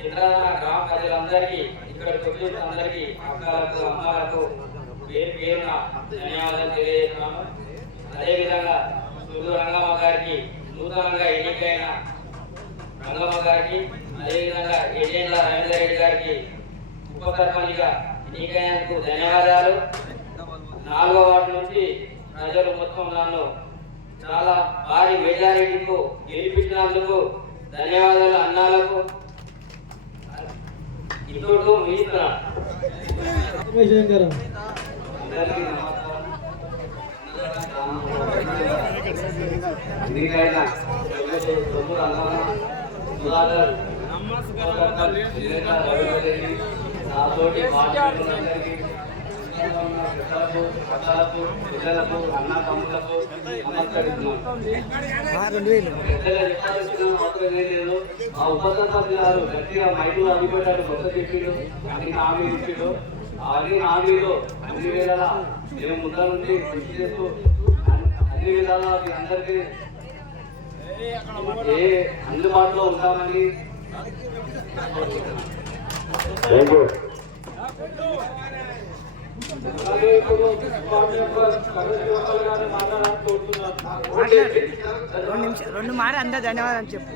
ఇంద్రాల గ్రామ ప్రజలందరికీ ఇక్కడ వచ్చేసి అందరికీ అక్కలకు అమ్మలకు పేరు పేరున ధన్యవాదాలు తెలియజేస్తున్నాను అదేవిధంగా సుడు రంగమ్మ గారికి నూతనంగా ఎన్నికైన రంగమ్మ గారికి అదేవిధంగా ఏజెంట్ల రవీంద్ర రెడ్డి గారికి ఉప సర్పంచ్గా ఎన్నికైనందుకు ధన్యవాదాలు. నాలుగో వాటి నుంచి ప్రజలు మొత్తం నన్ను చాలా భారీ మెజారిటీకు గెలిపించినందుకు ధన్యవాదాలు. అన్నాలకు ఇప్పుడు మీస్తున్నా అందరికీ నమస్కారం ఎన్నికైన సొమ్ము రంగమ్మ సుధాకర్ నాతోటి పట్టాలకు పిల్లలకు అన్న తమ్ములకు లేదు ఆ ఉపసర్పంచ్ గారు గట్టిగా మైకులు అడిగిపెట్టారు కొత్త చెప్పిండు అన్ని హామీ ఇచ్చిండు అన్ని హామీలు అన్ని వేళలా మేము ముందర నుండి కృషి చేస్తూ అన్ని- అన్ని మీ అందరికీ ఏ అందుబాటులో ఉంటామని అలాగే ఇప్పుడు వార్డు మెంబర్ గారు మాట్లాడాలని కోరుతున్నాను రెండు నిమిషాలు రెండు మాట అందరు ధన్యవాదాలు చెప్పు.